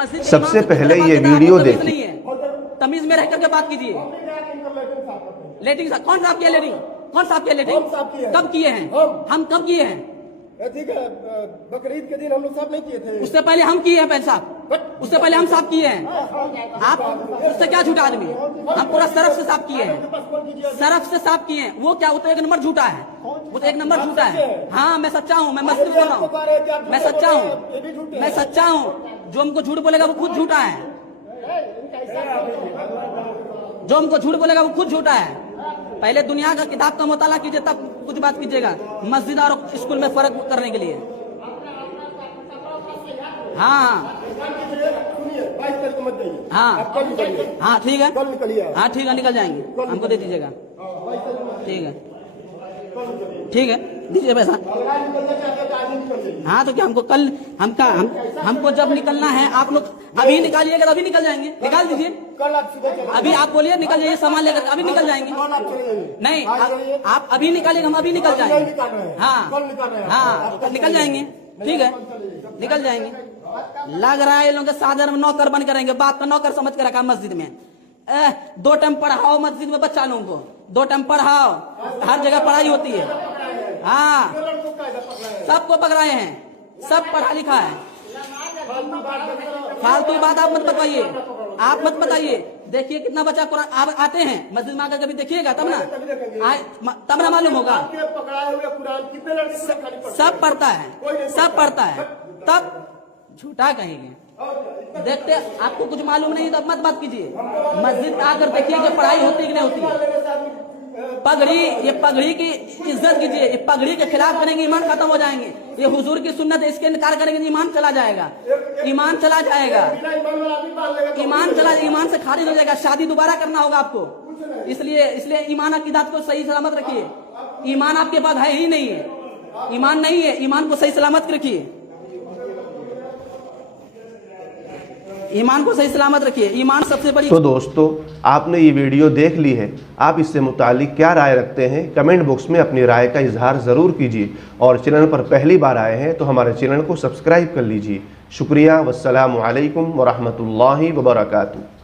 मस्जिद सबसे पहले ये वीडियो देखिए। तमीज में रह करके बात कीजिए। लेटिंग कौन साफ किया? लेटिंग कौन साफ किया? लेटिंग कब किए हैं? हम कब किए हैं? ठीक है, बकरीद के दिन हम लोग साफ नहीं किए थे। उससे पहले हम किए हैं पहले साफ, उससे पहले हम साफ किए हैं। आप उससे क्या झूठा आदमी? हम पूरा सरफ से साफ किए हैं, सरफ से साफ किए हैं। वो क्या? वो तो एक नंबर झूठा है, वो तो एक नंबर झूठा है। हाँ मैं सच्चा हूँ, मैं मस्जिद बोल रहा हूँ, मैं सच्चा हूँ, मैं सच्चा हूँ। जो हमको झूठ बोलेगा वो खुद झूठा है, जो हमको झूठ बोलेगा वो खुद झूठा है। पहले दुनिया का किताब का मुताला कीजिए तब कुछ बात कीजिएगा मस्जिद और स्कूल में फर्क करने के लिए। हाँ हाँ हाँ ठीक है, हाँ ठीक है, निकल जाएंगे, हमको दे दीजिएगा। ठीक है, ठीक है, दीजिए पैसा। हाँ तो क्या हमको कल हमको जब निकलना है आप लोग अभी निकालिएगा तो अभी निकल जाएंगे। निकाल दीजिए, अभी आप बोलिए निकल जाइए, सामान लेकर अभी निकल जाएंगे। नहीं आप अभी निकालिएगा, हम अभी निकल जाएंगे। हाँ हाँ निकल जाएंगे, ठीक है, निकल जाएंगे। लग रहा है ये लोग साधारण नौकर बन करेंगे, बाप का नौकर समझ कर रखा मस्जिद में। 2 टाइम पढ़ाओ मस्जिद में बच्चा लोगों को, 2 टाइम पढ़ाओ, हर जगह पढ़ाई होती है। हाँ सबको पकड़ाए हैं, सब पढ़ा लिखा है। फालतू बात आप मत बताइए, आप मत बताइए। देखिए कितना बच्चा कुरान आप आते हैं मस्जिद में आकर कभी देखिएगा तब ना मालूम होगा। सब पढ़ता है, सब पढ़ता है, तब झूठा कहेंगे। देखते आपको कुछ मालूम नहीं तब मत बात कीजिए। मस्जिद आकर देखिए कि पढ़ाई होती है कि नहीं होती है। पगड़ी, ये पगड़ी की इज्जत कीजिए। ये पगड़ी के खिलाफ करेंगे ईमान खत्म हो जाएंगे। ये हुजूर की सुन्नत है, इसके इनकार करेंगे ईमान चला जाएगा, ईमान चला जाएगा, ईमान से खारिज हो जाएगा। शादी दोबारा करना होगा आपको। इसलिए ईमान अकीदत को सही सलामत रखिए। ईमान आपके पास है ही नहीं है, ईमान नहीं है, ईमान को सही सलामत रखिए, ईमान को सही सलामत रखिए। ईमान सबसे बड़ी। तो दोस्तों आपने ये वीडियो देख ली है, आप इससे मुतालिक क्या राय रखते हैं कमेंट बॉक्स में अपनी राय का इजहार ज़रूर कीजिए। और चैनल पर पहली बार आए हैं तो हमारे चैनल को सब्सक्राइब कर लीजिए। शुक्रिया। वस्सलामु अलैकुम वरहमतुल्लाहि वबरकातुहू।